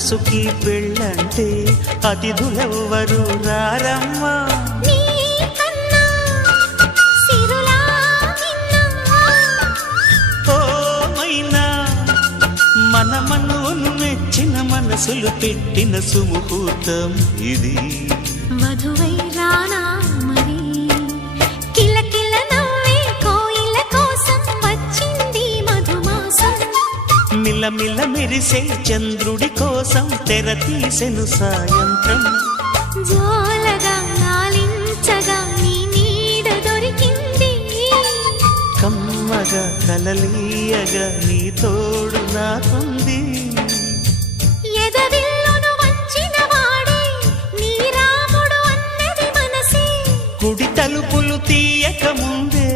మనసుకి పెళ్ళంటే అతిథులెవ్వరు రారమ్మా. మన మనవును మెచ్చిన మనసులు పెట్టిన సుముహూర్తం ఇది. వధువై రానా మరి కిలకిల నవ్వే కోయిల కోసం వచ్చింది మధుమాసం. మిలమిల మెరిసే చంద్రుడి కోసం తెర తీసెను సాయంత్రం. జోలగా లాలించగా నీ నీడ దొరికింది. కమ్మగా కలలీయగా నీ తోడు నాకుంది. ఎదవిల్లును వంచిన వాడే నీ రాముడు అన్నది మనసే. కుడి తలుపులు తీయక ముందే